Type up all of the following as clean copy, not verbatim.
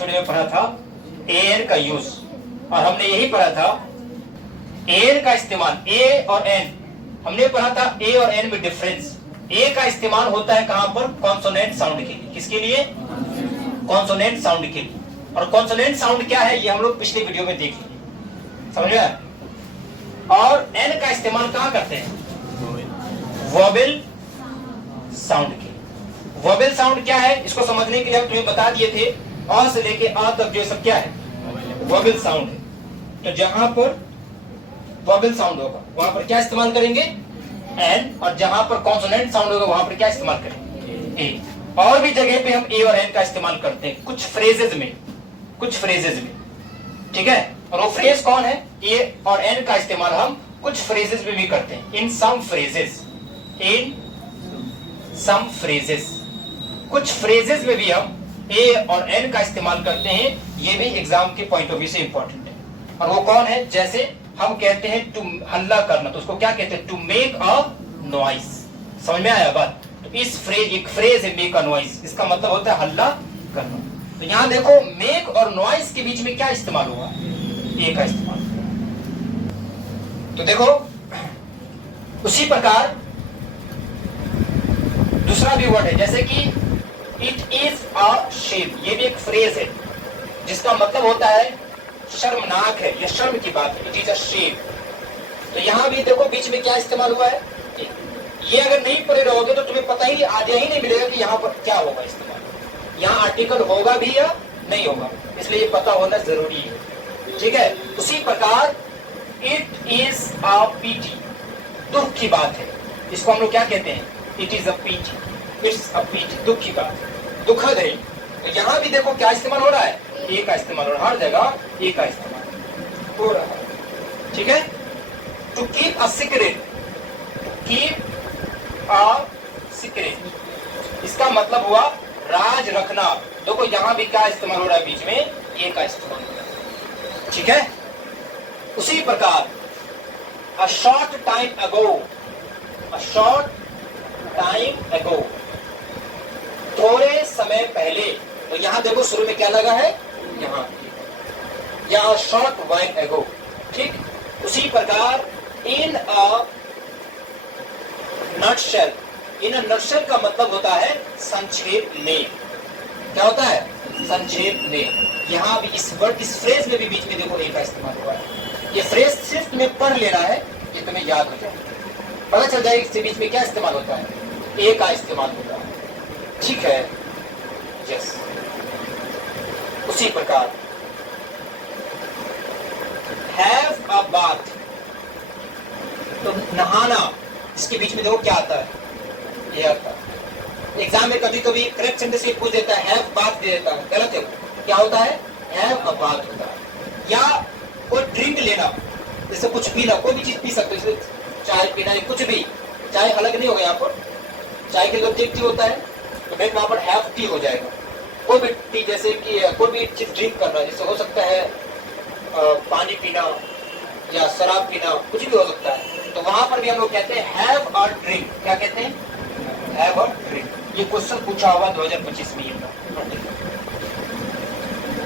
Last video में पढ़ा था एन का यूज, और हमने यही पढ़ा था एन का इस्तेमाल, ए और एन हमने पढ़ा था, ए और एन में डिफरेंस। ए का इस्तेमाल होता है कहां पर? कॉन्सोनेंट साउंड के लिए। किसके लिए? कॉन्सोनेंट साउंड के लिए। और कॉन्सोनेंट साउंड क्या है ये हम लोग पिछले वीडियो में देख लिए, समझ गया? और एन का इस्तेमाल कहां करते हैं? वोवेल साउंड के। वोवेल साउंड क्या है इसको समझने के लिए हम तुम्हें बता दिए थे, अ से लेके आ तक जो सब क्या है? वोवेल साउंड है। तो जहां पर वोवेल साउंड होगा वहां पर क्या इस्तेमाल करेंगे? एन, और जहां पर कॉन्सोनेंट साउंड होगा वहां पर क्या इस्तेमाल करेंगे? ए। और भी जगह पे हम ए और एन का इस्तेमाल करते हैं, कुछ फ्रेजेज में, कुछ फ्रेजेज में, ठीक है? और वो फ्रेज कौन है? ए और एन का इस्तेमाल हम कुछ फ्रेजेज में भी करते हैं, इन सम फ्रेजेस, इन सम फ्रेजेस। कुछ फ्रेजेस में भी हम ए और एन का इस्तेमाल करते हैं, ये भी एग्जाम के पॉइंट ऑफ व्यू से इंपॉर्टेंट है। और वो कौन है? जैसे हम कहते हैं टू, हल्ला करना, तो उसको क्या कहते हैं? To make a noise. समझ में आया बात? तो इस फ्रेज, एक फ्रेज है मेक अ नॉइस, इसका मतलब होता है हल्ला करना। तो यहां देखो मेक और नॉइस के बीच में क्या इस्तेमाल हुआ? ए का इस्तेमाल। तो देखो उसी प्रकार दूसरा भी वर्ड है, जैसे कि इट इज अ शेम, ये भी एक फ्रेज है जिसका मतलब होता है शर्मनाक है, यह शर्म की बात है। It is a shame. तो यहां भी देखो बीच में क्या इस्तेमाल हुआ है? ये अगर नहीं पढ़े रहोगे तो तुम्हें पता ही आइडिया ही नहीं मिलेगा कि यहाँ पर क्या होगा इस्तेमाल, यहाँ आर्टिकल होगा भी या नहीं होगा, इसलिए ये पता होना जरूरी है, ठीक है? उसी प्रकार इट इज अ पीटी, दुख की बात है, इसको हम लोग क्या कहते हैं? It is a PT, it's a PT, दुख की बात, दुखद है। तो यहाँ भी देखो क्या इस्तेमाल हो रहा है? ए का इस्तेमाल हो रहा है, हर जगह ए का इस्तेमाल हो रहा है, ठीक है? To keep a secret, keep a secret, इसका मतलब हुआ राज रखना। देखो यहां भी क्या इस्तेमाल हो रहा है? बीच में ए का इस्तेमाल हो रहा है, ठीक है? उसी प्रकार a short time ago, a short time ago, थोड़े समय पहले। तो यहां देखो शुरू में क्या लगा है? यहाँ शॉर्ट वाइल अगो, ठीक? उसी प्रकार इन a nutshell, in a nutshell का मतलब होता है संक्षेप में। क्या होता है? संक्षेप में। यहाँ भी इस वर्ड, इस फ्रेज में भी बीच में देखो ए का इस्तेमाल हुआ है। ये फ्रेज सिर्फ तुम्हें पढ़ लेना है, ये तुम्हें याद हो जाए, पता चल जाएगा इसके बीच में क्या इस्तेमाल होता है? ए का इस्तेमाल होता है, ठीक है? यस। उसी प्रकार हैव अ बाथ, तो नहाना, इसके बीच में देखो क्या आता है? ये आता है। एग्जाम में कभी कभी करेक्ट सेंटेंस ही पूछ देता है, हैव बाथ दे देता है, गलत है। क्या होता है? हैव अ बाथ होता है। या कोई ड्रिंक लेना, जैसे कुछ पीना, कोई भी चीज पी सकते हो, जैसे चाय पीना या कुछ भी, चाय अलग नहीं होगा यहाँ पर, चाय के लिए ऑब्जेक्टिव होता है, तो फिर वहां पर हैव टी हो जाएगा। कोई भी टी, जैसे कि कोई भी चीज ड्रिंक करना, जैसे हो सकता है पानी पीना या शराब पीना, कुछ भी हो सकता है, तो वहां पर भी हम लोग कहते हैं हैव अ ड्रिंक। क्या कहते हैं? Have a drink. ये क्वेश्चन पूछा हुआ 2025 में, ये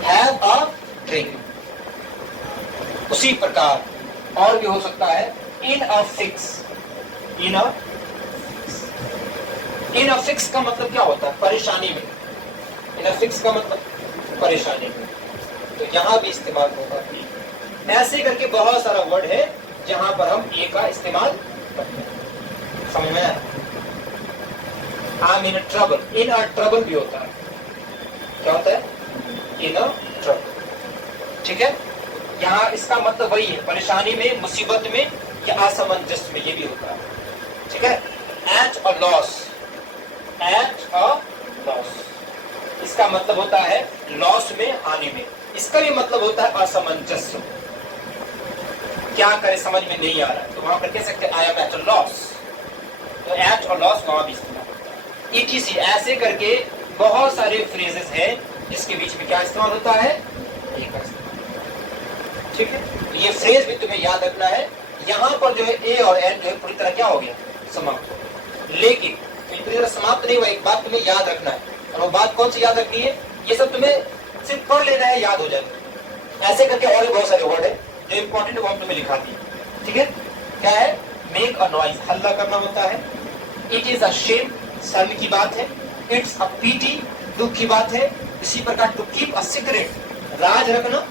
हैव अ ड्रिंक। उसी प्रकार और भी हो सकता है इन a fix, in a, in a fix का मतलब क्या होता है? परेशानी में। इन अ फिक्स का मतलब परेशानी में, तो यहां भी इस्तेमाल होगा। ऐसे करके बहुत सारा वर्ड है जहां पर हम ए का इस्तेमाल करते हैं, समझ में आया? I am in trouble, in a trouble भी होता है। क्या होता है? इन अ ट्रबल, ठीक है? यहाँ इसका मतलब वही है, परेशानी में, मुसीबत में या असमंजस में, ये भी होता है, ठीक है? At a loss, at a loss, इसका मतलब होता है लॉस में, हानि में। इसका भी मतलब होता है असमंजस, क्या करे समझ में नहीं आ रहा है, तो वहां पर कह सकते हैं I am at a loss. तो एट अ लॉस वहां भी इस्तेमाल होता है। ETC, ऐसे करके बहुत सारे फ्रेजेस हैं जिसके बीच में क्या इस्तेमाल होता है? ए का इस्तेमाल, ठीक है? तो ये फ्रेज भी तुम्हें याद रखना है। यहाँ पर जो है ए और एन जो है पूरी तरह क्या हो गया? समाप्त हो गया। लेकिन पूरी तरह समाप्त नहीं हुआ, एक बात तुम्हें याद रखना है, और वो बात कौन सी याद रखनी है? ये सब तुम्हें सिर्फ पढ़ लेना लेना है याद हो जाए। ऐसे करके और भी बहुत सारे वर्ड है जो इंपॉर्टेंट वो हमने लिखा दिए, ठीक है। क्या है? मेक अ नॉइज, हल्ला करना होता है। इट इज अ शेम, शर्म की बात है। इट्स अ पीटी, दुख की बात है। इसी प्रकार टू कीप अ सीक्रेट, राज रखना।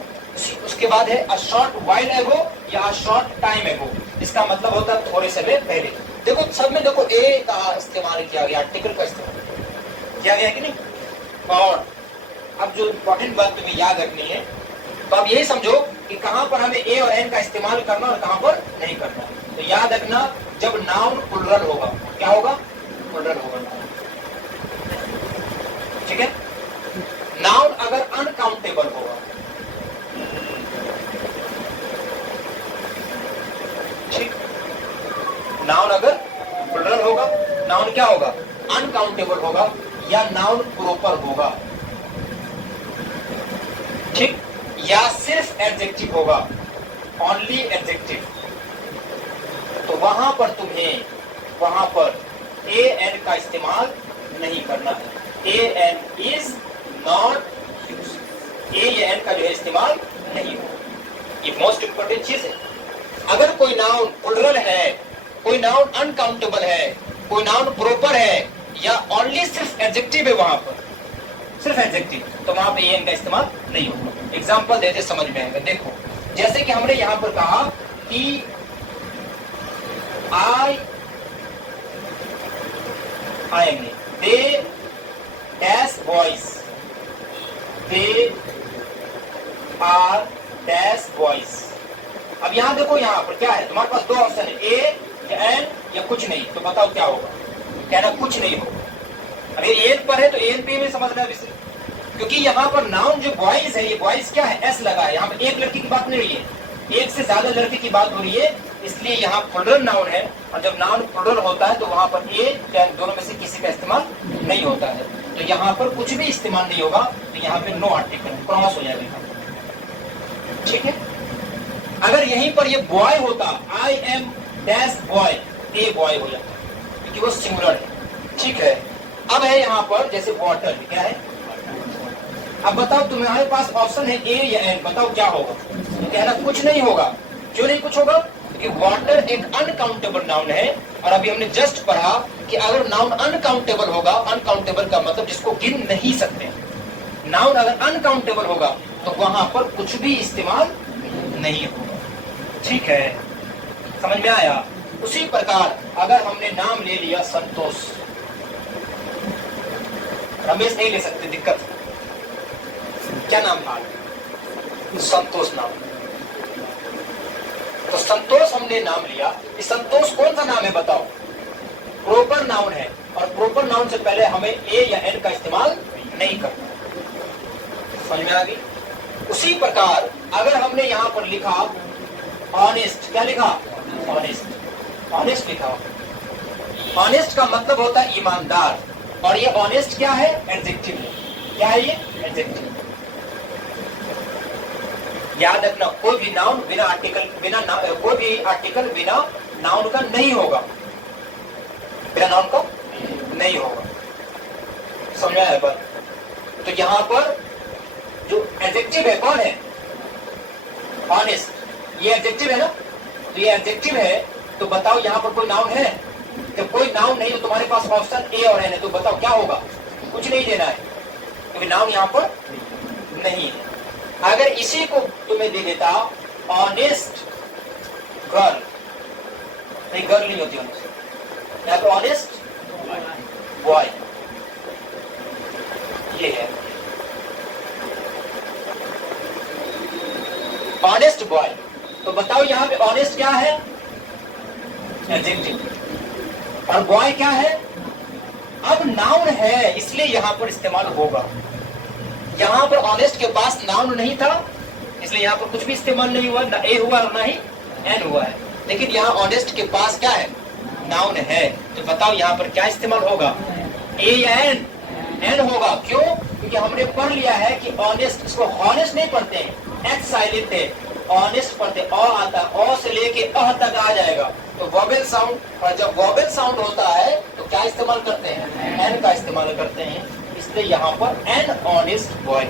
उसके बाद है अ शॉर्ट वाइल एगो या अ शॉर्ट टाइम एगो, इसका मतलब होता है थोड़े समय पहले। देखो सब में देखो ए का इस्तेमाल किया गया, आर्टिकल का इस्तेमाल किया गया कि नहीं। और अब जो इंपॉर्टेंट बात तुम्हें याद रखनी है, तो अब यही समझो कि कहां पर हमें ए और एन का इस्तेमाल करना और कहां पर नहीं करना। तो याद रखना, जब नाउन प्लुरल होगा, क्या होगा? प्लुरल होगा, ठीक है। नाउन अगर अनकाउंटेबल होगा, ठीक, नाउन अगर प्लुरल होगा, नाउन क्या होगा? अनकाउंटेबल होगा या नाउन प्रॉपर होगा, ठीक, या सिर्फ एडजेक्टिव होगा, ओनली एडजेक्टिव, तो वहां पर तुम्हें वहां पर ए एन का इस्तेमाल नहीं करना है। A N is not use, ए या एन का जो है इस्तेमाल नहीं हो। ये मोस्ट इंपोर्टेंट चीज है। अगर कोई नाउन प्लुरल है, कोई नाउन अनकाउंटेबल है, कोई नाउन प्रॉपर है या ओनली सिर्फ एडजेक्टिव है, वहां पर सिर्फ एडजेक्टिव, तो वहां पे ए एन का इस्तेमाल नहीं होगा। एग्जांपल देते समझ में आएगा। देखो जैसे कि हमने यहां पर कहा कि I am, they dash boys, they are dash boys. अब यहां देखो, यहां पर क्या है? तुम्हारे पास दो ऑप्शन है, ए या एन या कुछ नहीं। तो बताओ क्या होगा? कहना कुछ नहीं होगा। अगर एन पर है तो एन पे भी समझना विषय, क्योंकि यहाँ पर नाउन जो बॉयज है, ये बॉयज क्या है? एस लगा है। यहाँ पर एक लड़की की बात नहीं हो रही है, एक से ज्यादा लड़के की बात हो रही है, इसलिए यहाँ प्लुरल नाउन है। और जब नाउन प्लुरल होता है तो वहां पर ए या दोनों में से किसी का इस्तेमाल नहीं होता है। तो यहाँ पर कुछ भी इस्तेमाल नहीं होगा, तो यहाँ पे नो आर्टिकल, क्रॉस हो जाएगा, ठीक है। अगर यहीं पर ये बॉय होता, I am dash boy, a boy हो जाता, क्योंकि वो सिंगुलर है, ठीक है। अब है यहाँ पर जैसे वाटर, क्या है? अब बताओ तुम्हारे पास ऑप्शन है ए या एन, बताओ क्या होगा? तो कहना कुछ नहीं होगा। क्यों नहीं कुछ होगा? क्योंकि वाटर एक अनकाउंटेबल नाउन है। और अभी हमने जस्ट पढ़ा कि अगर नाउन अनकाउंटेबल होगा, अनकाउंटेबल का मतलब जिसको गिन नहीं सकते, नाउन अगर अनकाउंटेबल होगा तो वहां पर कुछ भी इस्तेमाल नहीं होगा, ठीक है। समझ में आया? उसी प्रकार अगर हमने नाम ले लिया संतोष, रमेश नहीं ले सकते, दिक्कत, क्या नाम था? संतोष नाम। तो संतोष हमने नाम लिया, इस संतोष कौन सा नाम है बताओ? प्रॉपर नाउन है, और प्रॉपर नाउन से पहले हमें ए या एन का इस्तेमाल नहीं करना। समझ में आ गई? उसी प्रकार अगर हमने यहां पर लिखा ऑनेस्ट, क्या लिखा? ऑनेस्ट, ऑनेस्ट लिखा। ऑनेस्ट का मतलब होता है ईमानदार, और ये ऑनेस्ट क्या है? एडजेक्टिव है। क्या है ये? एडजेक्टिव। याद रखना, कोई भी नाउन बिना आर्टिकल, कोई भी आर्टिकल बिना नाउन का नहीं होगा, बिना नाउन का नहीं होगा। समझ में आया बात? तो यहां पर जो एडजेक्टिव है कौन है? ऑनेस्ट, ये एडजेक्टिव है ना, तो ये एडजेक्टिव है। तो बताओ यहां पर कोई नाउन है? जब कोई नाउन नहीं तो तुम्हारे पास ऑप्शन ए और एन है, तो बताओ क्या होगा? कुछ नहीं देना है, क्योंकि नाउन यहां पर नहीं है। अगर इसी को तुम्हें दे देता ऑनेस्ट गर्ल, नहीं गर्ल नहीं होती ऑनेस्ट, यहाँ पे ऑनेस्ट बॉय, ये है ऑनेस्ट बॉय। तो बताओ यहाँ पे ऑनेस्ट क्या है? एडजेक्टिव, और बॉय क्या है? अब नाउन है, इसलिए यहां पर इस्तेमाल होगा। यहां पर ऑनेस्ट के पास नाउन नहीं था, इसलिए यहां पर कुछ भी इस्तेमाल नहीं हुआ, ना ए हुआ और ना ही एन हुआ है। लेकिन यहां ऑनेस्ट के पास क्या है? नाउन है। तो बताओ यहां पर क्या इस्तेमाल होगा? ए या एन? एन होगा। क्यों? क्योंकि हमने पढ़ लिया है कि ऑनेस्ट, इसको हॉनेस्ट नहीं पढ़ते हैं, एच साइलेंट है, ऑनेस्ट पढ़ते, अ आता, अ से लेके अह तक आ जाएगा, तो वोवेल साउंड। और जब वोवेल साउंड होता है तो क्या इस्तेमाल करते हैं? एन का इस्तेमाल करते हैं, इसलिए यहाँ पर एन ऑनेस्ट बॉय।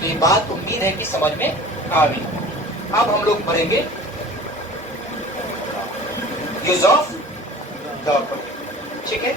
तो ये बात उम्मीद है कि समझ में आ गई। अब हम लोग पढ़ेंगे यूज ऑफ द, ठीक है।